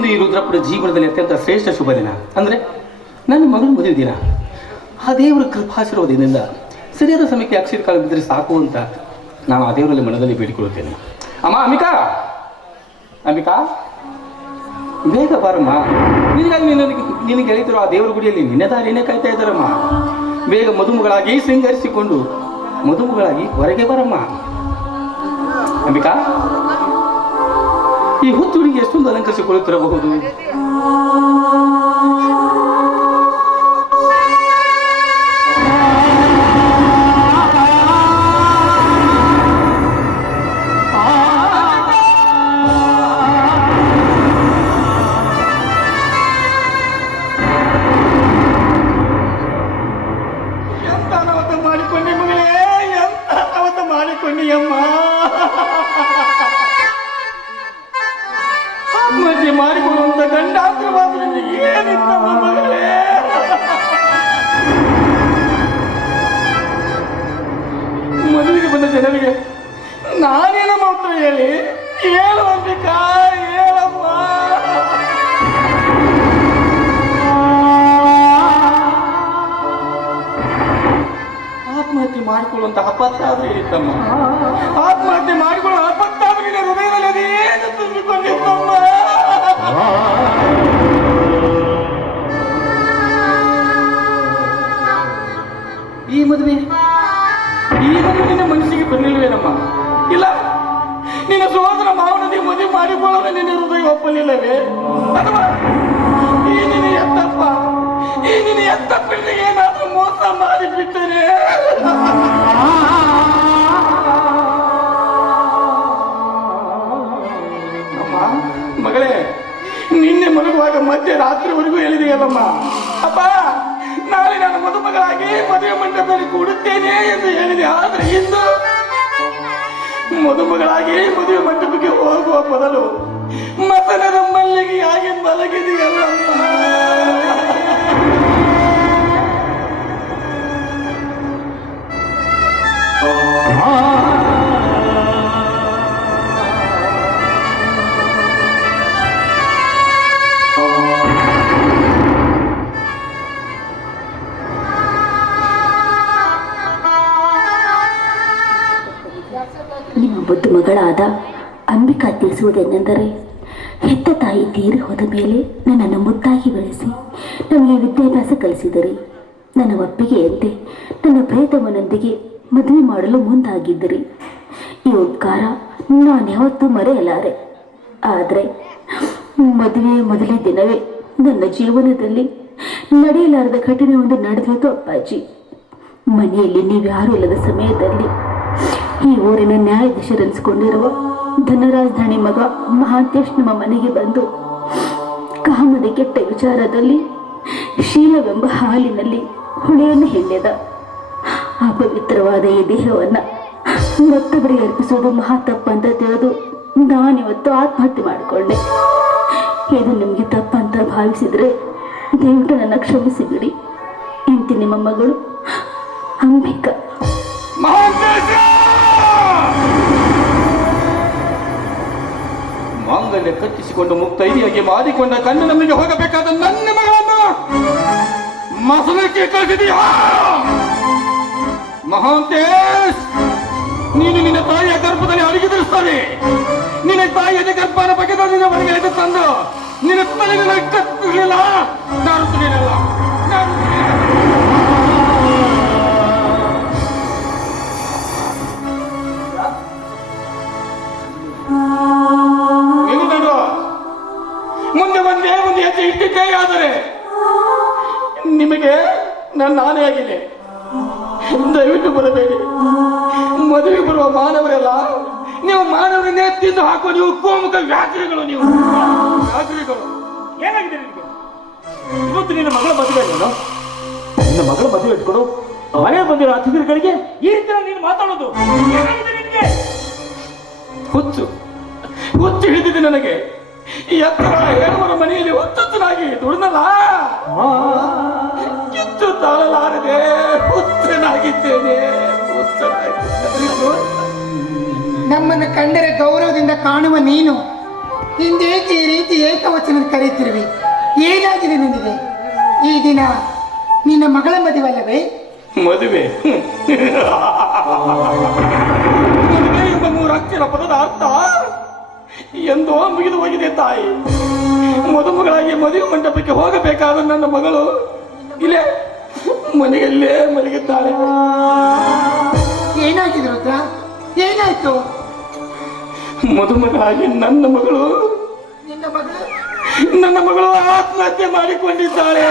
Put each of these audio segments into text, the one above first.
ಇಂದು ಈ ರುದ್ರಪ್ಪನ ಜೀವನದಲ್ಲಿ ಅತ್ಯಂತ ಶ್ರೇಷ್ಠ ಶುಭ ದಿನ ಅಂದರೆ ನನ್ನ ಮಗನ ಮದುವೆ ದಿನ. ಆ ದೇವರ ಕೃಪಾಶೀರ್ವಾದದಿಂದ ಸರಿಯಾದ ಸಮಯಕ್ಕೆ ಅಕ್ಷರ ಕಾಲ ಬಿದ್ದರೆ ಸಾಕು ಅಂತ ನಾನು ಆ ದೇವರಲ್ಲಿ ಮನದಲ್ಲಿ ಬೇಡಿಕೊಳ್ಳುತ್ತೇನೆ. ಅಮ್ಮ ಅಂಬಿಕಾ, ಅಂಬಿಕಾ ಬೇಗ ಬಾರಮ್ಮ. ನಿನಗಾಗಿ ನಿನಗೆ ಗೆಳತಿರೋ ಆ ದೇವರ ಗುಡಿಯಲ್ಲಿ ನಿನ್ನೆ ದಾರಿನೇ ಕಾಯ್ತಾ ಇದ್ದಾರಮ್ಮ. ಬೇಗ ಮದುಮಗಳಾಗಿ ಶೃಂಗರಿಸಿಕೊಂಡು ಮದುಮಗಳಾಗಿ ಹೊರಗೆ ಬರಮ್ಮ. ಅಂಬಿಕಾ, ಈ ಹುಚ್ಚು ಹುಡುಗಿ ಎಷ್ಟೊಂದು ಅಲಂಕರಿಸಿಕೊಳ್ಳುತ್ತಿರಬಹುದು. ಮಧ್ಯೆ ಮಾಡಿಕೊಳ್ಳುವಂತ ಗಂಡಾಂತರವಾದ ಏನಿತ್ತಮ್ಮ ಮಗಳೇ? ಮದುವೆಗೆ ಬಂದ ಜನರಿಗೆ ನಾನೇನ ಮಾತ್ರ ಹೇಳು ಅಂಬಿಕಾ, ಹೇಳಮ್ಮ. ಆತ್ಮಹತ್ಯೆ ಮಾಡಿಕೊಳ್ಳುವಂತ ಅಪತ್ತಾದ್ರೂ ಇತ್ತಮ್ಮ. ಆತ್ಮಹತ್ಯೆ ಮಾಡಿಕೊಳ್ಳೋ ಅಪತ್ತಾದ್ರೂ ನಿನ್ನ ಹೃದಯದಲ್ಲಿ ಅದೇನು ತುಂಬಿಕೊಂಡಿತ್ತಮ್ಮ. ಈ ಮದುವೆ ನಿನ್ನ ಮನಸ್ಸಿಗೆ ಬರಲಿಲ್ವೇನಮ್ಮ? ಇಲ್ಲ, ನಿನ್ನ ಸೋದರ ಮಾವನದಿಗೆ ಮದುವೆ ಮಾಡಿಕೊಳ್ಳಲು ನಿನ್ನ ಹೃದಯ ಒಪ್ಪಲಿಲ್ಲವೇ? ಅಥವಾ ಈ ನಿನ್ನ ಎತ್ತಪ್ಪನಿಗೆ ಏನಾದ್ರೂ ಮೋಸ ಮಾಡಿಬಿಟ್ಟರೆ? ಅಮ್ಮ ಮಗಳೇ, ನಿನ್ನೆ ಮಲಗುವಾಗ ಮಧ್ಯರಾತ್ರಿವರೆಗೂ ಹೇಳಿದೆಯಲ್ಲಮ್ಮ, ಅಪ್ಪ ನಾಳೆ ನಾನು ಮದುಮಗಳಾಗಿ ಮದುವೆ ಮಂಟಪದಲ್ಲಿ ಕೂಡುತ್ತೇನೆ ಎಂದು ಹೇಳಿದೆ. ಆದರೆ ಇಂದು ಮದುಮಗಳಾಗಿ ಮದುವೆ ಮಂಟಪಕ್ಕೆ ಹೋಗುವ ಬದಲು ಮತನದ ಮಲ್ಲಿಗೆಯಾಗಿ ಮಲಗಿದೆಯಲ್ಲಮ್ಮ. ನಿಮ್ಮ ಬುದ್ಧ ಮಗಳಾದ ಅಂಬಿಕಾ ತಿಳಿಸುವುದೇನೆಂದರೆ, ಹೆತ್ತ ತಾಯಿ ತೀರಿ ಹೋದ ಮೇಲೆ ನನ್ನನ್ನು ಮುದ್ದಾಗಿ ಬೆಳೆಸಿ ನನಗೆ ವಿದ್ಯಾಭ್ಯಾಸ ಕಲಿಸಿದರೆ, ನನ್ನ ಒಪ್ಪಿಗೆಯಂತೆ ನನ್ನ ಪ್ರೇತಮನೊಂದಿಗೆ ಮದುವೆ ಮಾಡಲು ಮುಂದಾಗಿದ್ದಿರಿ. ಈ ಉಪಕಾರ ನಾನು ಯಾವತ್ತೂ ಮರೆಯಲಾರೆ. ಆದರೆ ಮದುವೆಯ ಮೊದಲೇ ದಿನವೇ ನನ್ನ ಜೀವನದಲ್ಲಿ ನಡೆಯಲಾರದ ಘಟನೆ ಒಂದು ನಡೆದೋದು ಅಪ್ಪಾಜಿ. ಮನೆಯಲ್ಲಿ ನೀವ್ಯಾರೂ ಇಲ್ಲದ ಸಮಯದಲ್ಲಿ ಈ ಊರಿನ ನ್ಯಾಯಾಧೀಶರೆನಿಸಿಕೊಂಡಿರುವ ಧನರಾಜ್ ಧಣಿ ಮಗ ಮಹಾಂತೇಶ್ ನಮ್ಮ ಮನೆಗೆ ಬಂದು ಕಾಮದ ಕೆಟ್ಟ ವಿಚಾರದಲ್ಲಿ ಶೀಲವೆಂಬ ಹಾಲಿನಲ್ಲಿ ಹುಳಿಯನ್ನು ಹಿಂಡೆದ. ಅಪವಿತ್ರವಾದ ಈ ದೇಹವನ್ನು ಮತ್ತೊಬ್ಬರಿಗೆ ಅರ್ಪಿಸೋದು ಮಹಾ ತಪ್ಪಂತ ತಿಳಿದು ನಾನಿವತ್ತು ಆತ್ಮಹತ್ಯೆ ಮಾಡಿಕೊಂಡೆ. ಇದು ನಿಮಗೆ ತಪ್ಪಂತ ಭಾವಿಸಿದರೆ ದಯವಿಟ್ಟು ನನ್ನ ಕ್ಷಮಿಸಿ ಬಿಡಿ. ಇಂತಿ ನಿಮ್ಮ ಮಗಳು ಅಂಬಿಕಾ. ಮಾಂಗಲ್ಯ ಕಟ್ಟಿಸಿಕೊಂಡು ಮುಕ್ತೈದಿಯಾಗಿ ಮಾರಿಕೊಂಡ ಕಣ್ಣು ನಮಗೆ ಹೋಗಬೇಕಾದ ನನ್ನ ಮಗಳನ್ನು ಮಸಲಕ್ಕೆ ಕಳಿಸಿದೀಯಾ? ಮಹಾಂತೇಶ್, ನೀನು ನಿನ್ನ ತಾಯಿಯ ಗರ್ಭದಲ್ಲಿ ಅಡಗಿದಿರುತ್ತಾನೆ. ನಿನ್ನ ತಾಯಿಯ ಗರ್ಭನ ಬಗೆದ ನಿನ್ನ ಮನೆಗೆ ಎಳೆದು ತಂದು ನಿನ್ನ ತಲೆಗಳ ಕತ್ತಲಿಲ್ಲ, ನಾನು ತಿಳಿಯಲ್ಲ. ಮುಂದೆ ಒಂದೇ ಒಂದು ಹೆಜ್ಜೆ ಇಟ್ಟಿದ್ದೇ ಆದರೆ ನಿಮಗೆ ನನ್ನ ಆನೆಯಾಗಿದೆ. ದಯವಿಟ್ಟು ಬರಬೇಡಿ. ಮದುವೆ ಬರುವ ಮಾನವರೆಲ್ಲ ನೀವು ಮಾನವರನ್ನೇ ತಿಂದು ಹಾಕೋ ನೀವು ಗೋಮುಖ ವ್ಯಾಘ್ರಿಗಳು. ನೀವು ವ್ಯಾಘ್ರಿಗಳು. ಏನಾಗಿದೆ ನಿಮಗೆ? ಇವತ್ತು ನಿನ್ನ ಮಗಳ ಮದುವೆ ಅಲ್ಲೇನೋ? ನಿನ್ನ ಮಗಳ ಮದುವೆ ಇಟ್ಕೊಡು ಮನೆ ಬಂದಿರೋ ಅತಿಥಿಗಳಿಗೆ ಈ ರೀತಿ ನೀನು ಮಾತಾಡೋದು ಏನಾಗಿದೆ ನಿನಗೆ? ಹುಚ್ಚು ಹಿಡಿದಿದೆ ನನಗೆ. ಈ ಎತ್ತರ ಹೇಳುವರ ಮನೆಯಲ್ಲಿ ಹುಚ್ಚುಚ್ಚನಾಗಿ ದುಡಿದಲ್ಲ, ಕಿತ್ತು ತಾಳಲಾರದೆ ಹುಚ್ಚನಾಗಿದ್ದೇನೆ. ನಮ್ಮನ್ನು ಕಂಡರೆ ಗೌರವದಿಂದ ಕಾಣುವ ನೀನು ಹಿಂದೇಕೆ ಈ ರೀತಿ ಏಕವಚನ ಕರೆಯುತ್ತಿರುವೆ? ಏನಾಗಿದೆ ನಿನಗೆ? ಈ ದಿನ ನಿನ್ನ ಮಗಳ ಮದುವೆ ಅಲ್ಲವೇ? ಮದುವೆ ಮದುವೆ ಎಂಬ ಮೂರಕ್ಷರ ಪದದ ಅರ್ಥ ಎಂದೋ ಮುಗಿದು ಹೋಗಿದೆ ತಾಯಿ. ಮದುಮಗಳಾಗಿ ಮದುವೆ ಮಂಟಪಕ್ಕೆ ಹೋಗಬೇಕಾದ ನನ್ನ ಮಗಳು ಇಲ್ಲೇ ಮನೆಯಲ್ಲೇ ಮಲಗಿದ್ದಾಳೆ. ಏನಾಗಿದೆ ರುದ್ರ? ಏನಾಯ್ತು? ಮದುಮಗಳಾಗಿ ನನ್ನ ಮಗಳು ನಿನ್ನ ಮಗಳು ಆತ್ಮಹತ್ಯೆ ಮಾಡಿಕೊಂಡಿದ್ದಾಳೆ.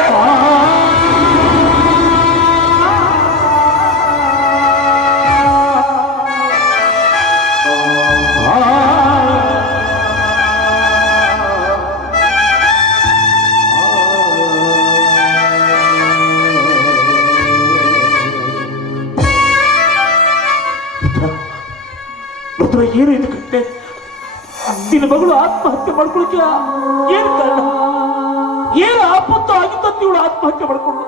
ಏನು ಇದು ಕಟ್ಟೆ? ನಿನ್ನ ಮಗಳು ಆತ್ಮಹತ್ಯೆ ಮಾಡ್ಕೊಳಕ್ಕೆ ಏನು ಕಾರಣ? ಏನು ಆಪತ್ತು ಆಗಿತ್ತಂತ ಇವಳು ಆತ್ಮಹತ್ಯೆ ಮಾಡ್ಕೊಂಡ್ಳು?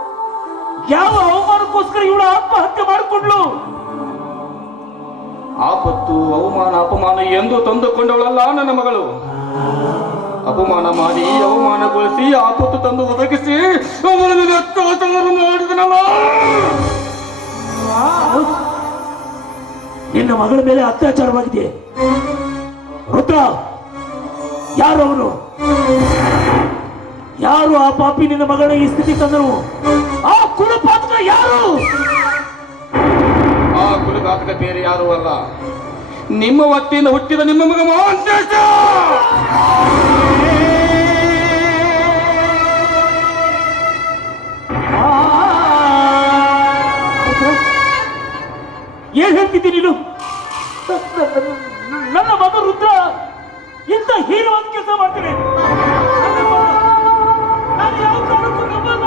ಯಾವ ಅವಮಾನಕ್ಕೋಸ್ಕರ ಇವಳು ಆತ್ಮಹತ್ಯೆ ಮಾಡಿಕೊಂಡ್ಲು? ಆಪತ್ತು ಅವಮಾನ ಅಪಮಾನ ಎಂದು ತಂದುಕೊಂಡವಳಲ್ಲ ನನ್ನ ಮಗಳು. ಅಪಮಾನ ಮಾಡಿ ಅವಮಾನಗೊಳಿಸಿ ಆಪತ್ತು ತಂದು ಒದಗಿಸಿ ಅವಳನ್ನು ಅತ್ಯಾಚಾರ ಮಾಡಿದನಲ್ಲ. ನಿನ್ನ ಮಗಳ ಮೇಲೆ ಅತ್ಯಾಚಾರವಾಗಿದೆ. ರುದ್ರ, ಯಾರು ಅವನು? ಯಾರು ಆ ಪಾಪಿ ನಿನ್ನ ಮಗಳ ಈ ಸ್ಥಿತಿ ತಂದರು? ಆ ಕುಲಪಾತಕ ಯಾರು? ಆ ಕುಲಘಾತಕ ಬೇರೆ ಯಾರು ಅಲ್ಲ, ನಿಮ್ಮ ಹೊಟ್ಟೆಯಿಂದ ಹುಟ್ಟಿದ ನಿಮ್ಮ ಮಗ ಮಹಾಂತೇಶ. ಏನ್ ಹೇಳ್ತಿದ್ದೀನಿ ನೀನು? ನನ್ನ ಮಗ ರುದ್ರ ಇಂಥ ಹೀನವಾದ ಕೆಲಸ ಮಾಡ್ತೇನೆ. ನಾನು ಯಾವ ಕಾರಣಕ್ಕೂ ನಂಬಲ್ಲ.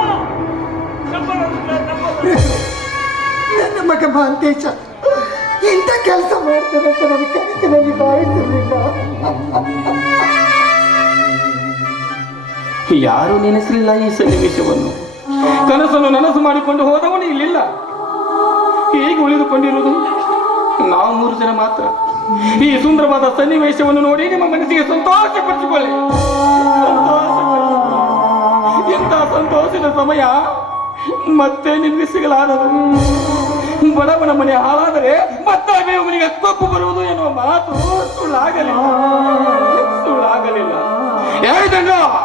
ನನ್ನ ಮಗ ಮಹಾಂತೇಶ ಇಂಥ ಕೆಲಸ ಮಾಡ್ತಾನೆ ಅಂತ ನನ್ನ ಕನಸಿನಲ್ಲಿ ಭಾವಿಸಿರಲಿಲ್ಲ. ಯಾರು ನೆನೆಸಲಿಲ್ಲ ಈ ಸನ್ನಿವೇಶವನ್ನು. ಕನಸನ್ನು ನನಸು ಮಾಡಿಕೊಂಡು ಹೋದವನು ಇಲ್ಲಿಲ್ಲ. ಹೇಗೆ ಉಳಿದುಕೊಂಡಿರುವುದು ನಾವು 3 ಜನ ಮಾತ್ರ. ಈ ಸುಂದರವಾದ ಸನ್ನಿವೇಶವನ್ನು ನೋಡಿ ನಿಮ್ಮ ಮನಸ್ಸಿಗೆ ಸಂತೋಷಪಡಿಸಿಕೊಳ್ಳಿ. ಇಂಥ ಸಂತೋಷದ ಸಮಯ ಮತ್ತೆ ನಿಮಗೆ ಸಿಗಲಾರದು. ಬಡವನ ಮನೆ ಹಾಳಾದರೆ ಮತ್ತೆ ಮನೆಗೆ ತಪ್ಪು ಬರುವುದು ಎನ್ನುವ ಮಾತು ಸುಳ್ಳಾಗಲಿಲ್ಲ. ಹೇಳಿ ದಂಡರಾಜ್,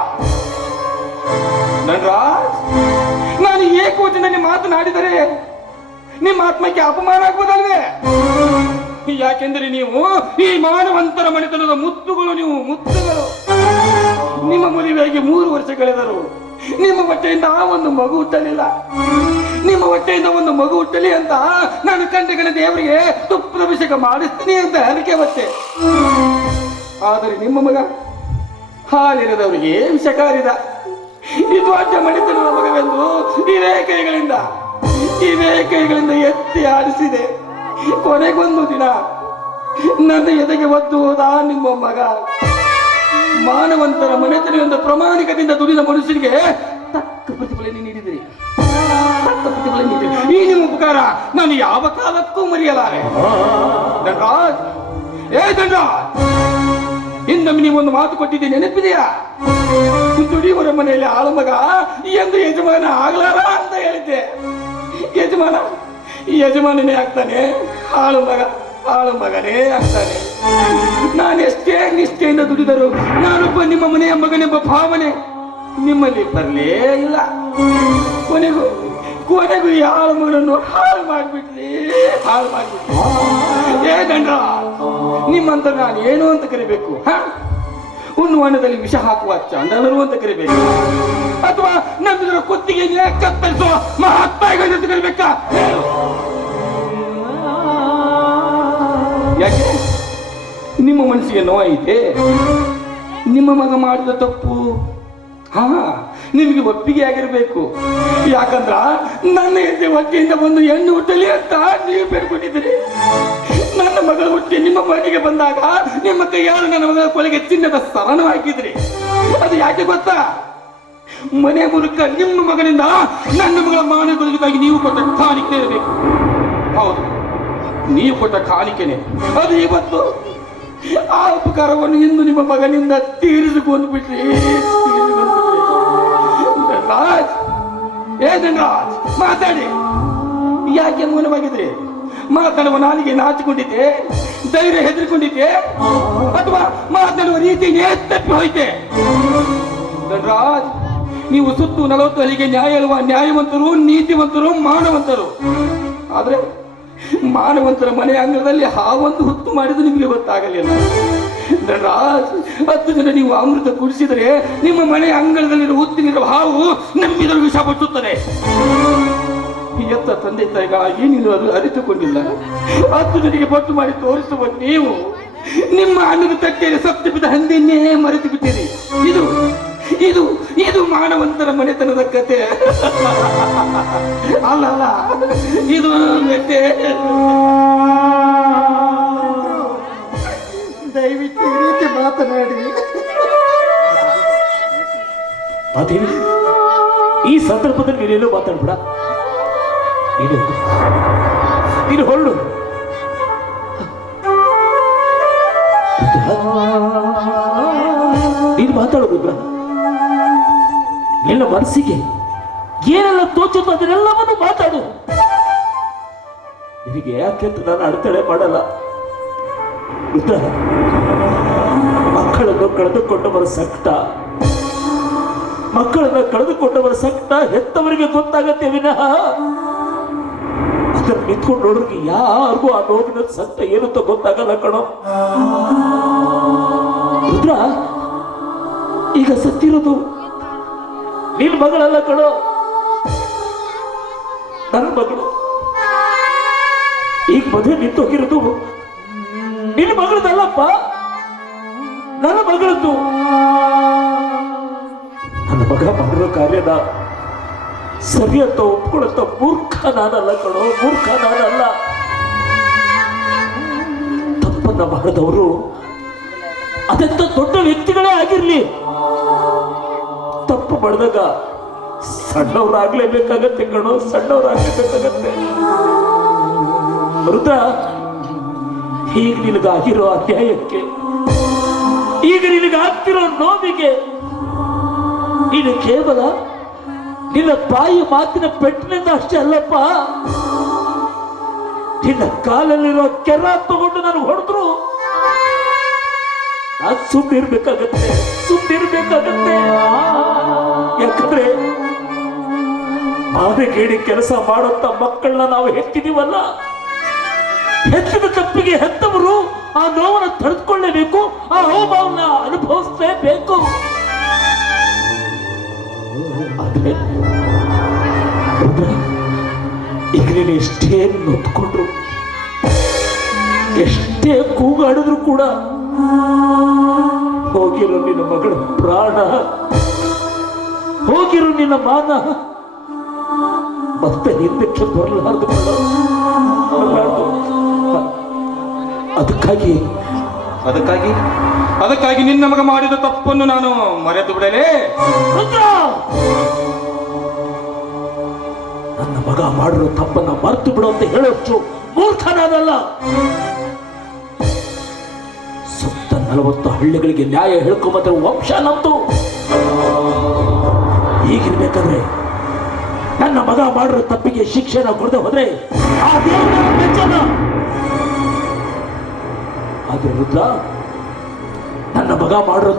ನಾನು ಏಕವಚನದಲ್ಲಿ ಮಾತನಾಡಿದರೆ ನಿಮ್ಮ ಆತ್ಮಕ್ಕೆ ಅಪಮಾನ ಆಗ್ಬೋದಲ್ವೇ? ಯಾಕೆಂದರೆ ನೀವು ಈ ಮಾನವಂತರ ಮನೆತನದ ಮುತ್ತುಗಳು. ನೀವು ಮುತ್ತುಗಳು. ನಿಮ್ಮ ಮದುವೆಯಾಗಿ 3 ವರ್ಷ ಕಳೆದರು. ನಿಮ್ಮ ಹೊಟ್ಟೆಯಿಂದ ಒಂದು ಮಗು ಹುಟ್ಟಲಿಲ್ಲ. ನಿಮ್ಮ ಹೊಟ್ಟೆಯಿಂದ ಒಂದು ಮಗು ಹುಟ್ಟಲಿ ಅಂತ ನಾನು ಕಂಡಗಣ ದೇವರಿಗೆ ತುಪ್ಪದ ಅಭಿಷೇಕ ಮಾಡಿಸ್ತೀನಿ ಅಂತ ಹರಕೆ ಹೊತ್ತೆ. ಆದರೆ ನಿಮ್ಮ ಮಗ ಹಾಲಿರದವರಿಗೆ ವಿಷಕಾರಿದ. ಇದು ಅಡ್ಡ ಮನೆತನದ ಮಗವೆಂದು ಇವೇ ಕೈಗಳಿಂದ ಎತ್ತಿ ಆಡಿಸಿದೆ. ಕೊನೆಗೊಂದು ದಿನ ನನ್ನ ಎದೆಗೆ ಒದ್ದು ಹೋದ ನಿಮ್ಮ ಮಗ. ಮಾನವಂತರ ಮನೆತನದಿಂದ ಪ್ರಾಮಾಣಿಕದಿಂದ ದುಡಿದ ಮನುಷ್ಯನಿಗೆ ತಕ್ಕ ಪ್ರತಿಫಲನೆ ನೀಡಿದಿರಿ. ಈ ನಿಮ್ಮ ಉಪಕಾರ ನಾನು ಯಾವ ಕಾಲಕ್ಕೂ ಮರೆಯಲಾರೆ. ದಂಡರಾಜ್, ದಂಡರಾಜ್, ಇನ್ನೊಮ್ಮೆ ನೀವೊಂದು ಮಾತು ಕೊಟ್ಟಿದ್ದೆ, ನೆನಪಿದೆಯಾ? ದುಡಿಯುವರ ಮನೆಯಲ್ಲಿ ಆಳು ಮಗ ಎಂದು ಯಜಮಾನ ಆಗಲಾರ ಅಂತ ಹೇಳಿದ್ದೆ. ಯಜಮಾನನೇ ಆಗ್ತಾನೆ, ಆಳು ಮಗನೇ ಆಗ್ತಾನೆ. ನಾನೆಷ್ಟೇ ನಿಷ್ಠೆಯಿಂದ ದುಡಿದರು ನಾನೊಬ್ಬ ನಿಮ್ಮ ಮನೆಯ ಮಗನೆಂಬ ಭಾವನೆ ನಿಮ್ಮಲ್ಲಿ ಬರಲೇ ಇಲ್ಲ. ಕೊನೆಗೂ ಈ ಆಳು ಮಗನನ್ನು ಹಾಳು ಮಾಡಿಬಿಟ್ರಿ. ದಂಡ, ನಿಮ್ಮಂತ ನಾನು ಏನು ಅಂತ ಕರಿಬೇಕು? ಉಣ್ಣುವಣ್ಣದಲ್ಲಿ ವಿಷ ಹಾಕುವ ಚಾಂಡಲರು ಅಂತ ಕರಿಬೇಕು, ಅಥವಾ ನಮ್ಮಿದರ ಕುತ್ತಿಗೆ ಕತ್ತರಿಸುವ ಮಹಾತ್ಮಾಯಿಗಳು ಅಂತ ಕರಿಬೇಕಾ? ಯಾಕೆ ನಿಮ್ಮ ಮನಸ್ಸಿಗೆ ನೋವಾಯಿತೆ? ನಿಮ್ಮ ಮಗ ಮಾಡಿದ ತಪ್ಪು ನಿಮಗೆ ಒಪ್ಪಿಗೆ ಆಗಿರಬೇಕು. ಯಾಕಂದ್ರ ನನ್ನ ಹೆಂಡತಿ ಹೊಟ್ಟೆಯಿಂದ ಒಂದು ಹೆಣ್ಣು ಹುಟ್ಟಲಿ ಅಂತ ನೀವು ಬೇಡ್ಕೊಂಡಿದ್ದೀರಿ. ನನ್ನ ಮಗಳ ಹುಟ್ಟಿ ನಿಮ್ಮ ಮನೆಗೆ ಬಂದಾಗ ನಿಮ್ಮ ಕೈಯಾರು ನನ್ನ ಮಗಳ ಕೊಲೆಗೆ ಚಿನ್ನದ ಸರಣ ಹಾಕಿದ್ರಿ. ಅದು ಯಾಕೆ ಗೊತ್ತಾ? ಮನೆ ಮೂಲಕ ನಿಮ್ಮ ಮಗನಿಂದ ನನ್ನ ಮಗಳ ಮಾನಗಳಿಗಾಗಿ ನೀವು ಕೊಟ್ಟ ಕಾಣಿಕೆ ಇರಬೇಕು. ಹೌದು, ನೀವು ಕೊಟ್ಟ ಕಾಣಿಕೆನೆ ಅದು ಇವತ್ತು ಆ ಉಪಕಾರವನ್ನು ಇಂದು ನಿಮ್ಮ ಮಗನಿಂದ ತೀರಿಸಿಕೊಂಡು ಬಿಟ್ರಿ. ಧನರಾಜ್, ಏ ಧನರಾಜ್, ಮಾತಾಡಿ. ಯಾಕೆ ಮೌನವಾಗಿದ್ರಿ? ಮಾತಾಡುವ ನಾಲಿಗೆ ನಾಚಿಕೊಂಡಿದ್ದೆ, ಧೈರ್ಯ ಹೆದರಿಕೊಂಡಿದ್ದೆ, ಅಥವಾ ಮಾತಾಡುವ ರೀತಿ ತಪ್ಪಿ ಹೋಯ್ತೆ? ಧನರಾಜ್, ನೀವು ಸುತ್ತು 40 ಹಲಿಗೆ ನ್ಯಾಯ ಹೇಳುವ ನ್ಯಾಯವಂತರು, ನೀತಿವಂತರು, ಮಾನವಂತರು. ಆದ್ರೆ ಮಾನವಂತರ ಮನೆ ಅಂಗಳದಲ್ಲಿ ಹಾವೊಂದು ಹುತ್ತು ಮಾಡಿದ್ದು ನಿಮಗೆ ಗೊತ್ತಾಗಲಿಲ್ಲ. ಧನರಾಜ್, 10 ಜನ ನೀವು ಅಮೃತ ಕುಡಿಸಿದರೆ ನಿಮ್ಮ ಮನೆ ಅಂಗಳದಲ್ಲಿರುವ ಹುತ್ತಿನಿರುವ ಹಾವು ನಂಬಿದರೂ ವಿಷ ಪಟ್ಟುತ್ತದೆ. ಎತ್ತ ತಂದೆ ತಾಯಿಗಾಗಿ ನೀನು ಅದು ಅರಿತುಕೊಂಡಿಲ್ಲ. 10 ಜನರಿಗೆ ಪಟ್ಟು ಮಾಡಿ ತೋರಿಸುವ ನೀವು ನಿಮ್ಮ ಅನ್ನದ ತಟ್ಟೆಯಲ್ಲಿ ಸತ್ತು ಬಿದ್ದ ಹಂದಿಯನ್ನೇ ಮರೆತು ಬಿಟ್ಟಿರಿ. ಇದು ಇದು ಇದು ಮಾನವಂತರ ಮನೆತನದ ಕತೆ ಅಲ್ಲ, ಇದು ಕತೆ. ದಯವಿಟ್ಟು ಈ ರೀತಿ ಮಾತನಾಡಿ. ಮಾದೇವಿ, ಈ ಸಂದರ್ಭದಲ್ಲಿ ನೀನೇನು ಮಾತಾಡ್ಬೇಡ. ನೀನು ಹೊರಡು. ನೀನು ಮಾತಾಡೋದು ನಿನ್ನ ಮನಸ್ಸಿಗೆ ಏನೆಲ್ಲ ತೋಚುತ್ತೋ ಅದನ್ನೆಲ್ಲವನ್ನು ಮಾತಾಡು. ನಿನಗೆ ಯಾಕೆಂತ ನಾನು ಅಡೆತಡೆ ಮಾಡಲ್ಲ. ಮಕ್ಕಳನ್ನು ಕಳೆದುಕೊಂಡವರ ಸಂಕಟ, ಮಕ್ಕಳನ್ನು ಕಳೆದುಕೊಂಡವರ ಸಂಕಟ ಹೆತ್ತವರಿಗೆ ಗೊತ್ತಾಗತ್ತೆ ವಿನಃ ಅದನ್ನು ನಿಂತ್ಕೊಂಡು ನೋಡ್ರಿಗೆ ಯಾರಿಗೂ ಆ ನೋವಿನ ಸಂಕಟ ಏನಂತ ಗೊತ್ತಾಗಲ್ಲ ಕಣೋ. ರುದ್ರ, ಈಗ ಸತ್ತಿರೋದು ನಿನ್ನ ಮಗಳಲ್ಲ ಕಣೋ, ನನ್ನ ಮಗಳು. ಈಗ ಮದುವೆ ನಿಂತೋಗಿರೋದು ನಿನ್ನ ಮಗಳದಲ್ಲಪ್ಪ, ನನ್ನ ಮಗಳದ್ದು. ನನ್ನ ಮಗ ಮಾಡಿರೋ ಕಾರ್ಯನ ಸರಿ ಅಂತ ಒಪ್ಕೊಳ್ಳೋ ಮೂರ್ಖ ನಾನಲ್ಲ ಕಣೋ, ಮೂರ್ಖ ನಾನಲ್ಲ. ತಪ್ಪನ್ನ ಮಾಡಿದವರು ಅದೆಂತ ದೊಡ್ಡ ವ್ಯಕ್ತಿಗಳೇ ಆಗಿರ್ಲಿ, ತಪ್ಪು ಮಾಡಿದಾಗ ಸಣ್ಣವ್ರಾಗ್ಲೇಬೇಕಾಗತ್ತೆ ಕಣೋ, ಸಣ್ಣವ್ರಾಗ್ಲೇಬೇಕಾಗತ್ತೆ. ರುದ್ರ, ಈಗ ನಿನಗಾಗಿರೋ ಅನ್ಯಾಯಕ್ಕೆ, ಈಗ ನಿನಗಾಗ್ತಿರೋ ನೋವಿಗೆ ನೀನು ಕೇವಲ ನಿನ್ನ ಬಾಯಿ ಮಾತಿನ ಪೆಟ್ಟಿನಿಂದ ಅಷ್ಟೇ ಅಲ್ಲಪ್ಪ, ನಿನ್ನ ಕಾಲಲ್ಲಿರೋ ಕೆರ ತಗೊಂಡು ನಾನು ಹೊಡೆದ್ರು ನಾನು ಸುಮ್ಮಿರ್ಬೇಕಾಗತ್ತೆ. ಯಾಕಂದ್ರೆ ಮಾವೆಗೇಡಿ ಕೆಲಸ ಮಾಡೋಂಥ ಮಕ್ಕಳನ್ನ ನಾವು ಹೆತ್ತಿದೀವಲ್ಲ, ಹೆತ್ತಿದ ತಪ್ಪಿಗೆ ಹೆತ್ತವರು ಆ ನೋವನ್ನು ತಡೆದುಕೊಳ್ಳೇಬೇಕು, ಆ ಅವಮಾನವನ್ನ ಅನುಭವಿಸಲೇಬೇಕು. ಆದ್ರೆ ಈಗ ನೀನು ಎಷ್ಟೇ ನೊತ್ಕೊಂಡ್ರು, ಎಷ್ಟೇ ಕೂಗಾಡಿದ್ರು ಕೂಡ ಹೋಗಿರೋ ನಿನ್ನ ಮಗಳ ಪ್ರಾಣ, ಹೋಗಿರೋ ನಿನ್ನ ಮಾನ ಮತ್ತೆ ಹಿಂದಕ್ಕೆ ಬರಲಾರ್ದು. ಅದಕ್ಕಾಗಿ ನಿನ್ನ ಮಗ ಮಾಡಿದ ತಪ್ಪನ್ನು ನಾನು ಮರೆತು ಬಿಡಲೇ? ನನ್ನ ಮಗ ಮಾಡಿರೋ ತಪ್ಪನ್ನ ಮರೆತು ಬಿಡು ಅಂತ ಹೇಳೋಷ್ಟು ಮೂರ್ಖನಾದಲ್ಲ. ಸುತ್ತ 40 ಹಳ್ಳಿಗಳಿಗೆ ನ್ಯಾಯ ಹೇಳ್ಕೊಂಬಂದ್ರೆ ವಂಶ ನಮ್ದು. ಹೀಗಿರ್ಬೇಕಾದ್ರೆ ನನ್ನ ಮಗ ಮಾಡಿರೋ ತಪ್ಪಿಗೆ ಶಿಕ್ಷೆನ ಕೊಡದೆ ಹೋದ್ರೆ ಆ ದೇವರ ಮೆಚ್ಚಲ್ಲ. ಆದ್ರೆ ರುದ್ರ, ನನ್ನ ಮಗ ಮಾಡಿರೋ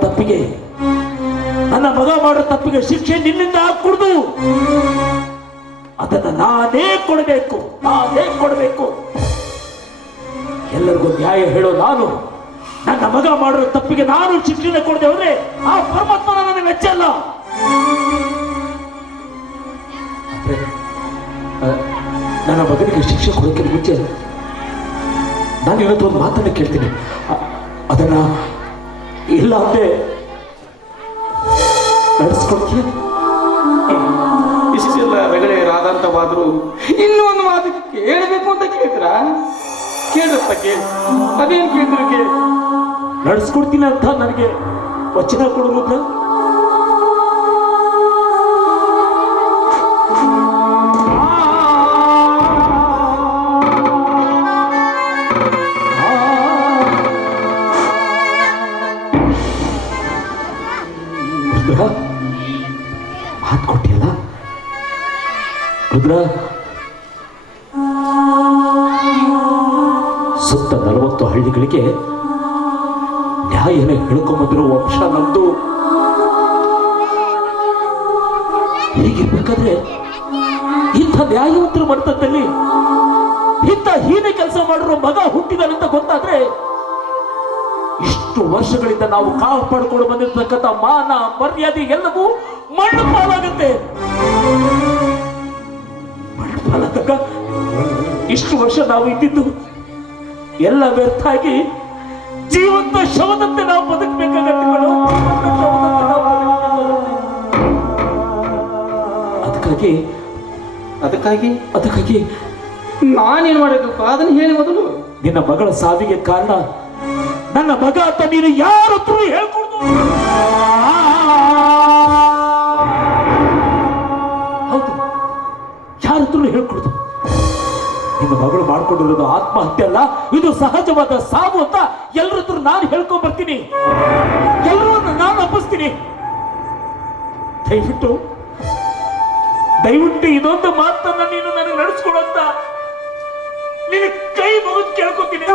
ತಪ್ಪಿಗೆ ಶಿಕ್ಷೆ ನಿನ್ನಿಂದ ಕುಡ್ದು ಅದನ್ನ ನಾನೇ ಕೊಡಬೇಕು. ಎಲ್ಲರಿಗೂ ನ್ಯಾಯ ಹೇಳೋ ನಾನು ನನ್ನ ಮಗ ಮಾಡಿರೋ ತಪ್ಪಿಗೆ ನಾನು ಶಿಕ್ಷೆ ಕೊಡದೆ ಹೋದ್ರೆ ಆ ಪರಮಾತ್ಮ ನನ್ನ ಮೆಚ್ಚಲ್ಲ. ನನ್ನ ಮಗನಿಗೆ ಶಿಕ್ಷೆ ಕೊಡೋಕೆ ಮುಂಚೆ ನಾನು ಇವತ್ತು ಒಂದು ಮಾತನ್ನು ಕೇಳ್ತೀನಿ. ಅದನ್ನ ಇಲ್ಲ ಅಂದ್ರೆ ನಡೆಸ್ಕೊಡ್ತೀಯ? ಇಷ್ಟೆಲ್ಲ ರಗಳೆ ರಾಧಾಂತವಾದ್ರು ಇನ್ನೂ ಒಂದು ಮಾತು ಕೇಳಬೇಕು ಅಂತ ಕೇಳ್ತೀರಾ? ಕೇಳಪ್ಪ, ಕೇಳಿ. ಅದೇನು ಕೇಳಿದ್ರು ಕೇಳಿ. ನಡೆಸ್ಕೊಡ್ತೀನಿ ಅಂತ ನನಗೆ ವಚನ ಕೊಡೋದ? ರುದ್ರ, ಸುತ್ತ 40 ಹಳ್ಳಿಗಳಿಗೆ ನ್ಯಾಯನ ಹೇಳ್ಕೊಂಬಂದಿರೋ ವಂಶ ನಮ್ದು. ಹೀಗಿರ್ಬೇಕಾದ್ರೆ ಇಂಥ ನ್ಯಾಯವಂತರ ಮಟ್ಟದಲ್ಲಿ ಇಂಥ ಹೀನ ಕೆಲಸ ಮಾಡಿರೋ ಮಗ ಹುಟ್ಟಿದಾನಂತ ಗೊತ್ತಾದ್ರೆ ಇಷ್ಟು ವರ್ಷಗಳಿಂದ ನಾವು ಕಾಪಾಡಿಕೊಂಡು ಬಂದಿರ್ತಕ್ಕಂಥ ಮಾನ ಮರ್ಯಾದೆ ಎಲ್ಲವೂ ಮಣ್ಣು ಪಾಲಾಗುತ್ತೆ. ಮಣ್ಣು ಪಾಲಾದಾಗ ಇಷ್ಟು ವರ್ಷ ನಾವು ಇದ್ದಿದ್ದು ಎಲ್ಲ ವ್ಯರ್ಥ ಆಗಿ ಜೀವಂತ ಶವದಂತೆ ನಾವು ಬದುಕಬೇಕಾಗತ್ತೆ. ಅದಕ್ಕಾಗಿ ನಾನೇನ್ ಮಾಡಿದ್ದಪ್ಪ ಅದನ್ನ ಹೇಳಿ ಮೊದಲು. ನಿನ್ನ ಮಗಳ ಸಾವಿಗೆ ಕಾರಣ ನನ್ನ ಮಗ ಅಂತ ನೀನು ಯಾರ ಹತ್ರ ಹೇಳ್ಕೊಡ್ದು? ಹೌದು, ಯಾರ ಹತ್ರ ಹೇಳ್ಕೊಡ್ದು? ನಿನ್ನ ಮಗಳು ಮಾಡ್ಕೊಂಡಿರೋದು ಆತ್ಮಹತ್ಯೆ ಅಲ್ಲ, ಇದು ಸಹಜವಾದ ಸಾವು ಅಂತ ಎಲ್ಲರ ಹತ್ರ ನಾನು ಹೇಳ್ಕೊಂಡ್ ಬರ್ತೀನಿ. ಎಲ್ಲರೂ ನಾನು ಒಪ್ಪಿಸ್ತೀನಿ. ದಯವಿಟ್ಟು ಇದೊಂದು ಮಾತನ್ನ ನೀನು ನನಗೆ ನಡೆಸ್ಕೊಡಂತ ನಿನ್ನ ಕೈ ಮುಗಿದು ಕೇಳ್ಕೊತೀನಿ.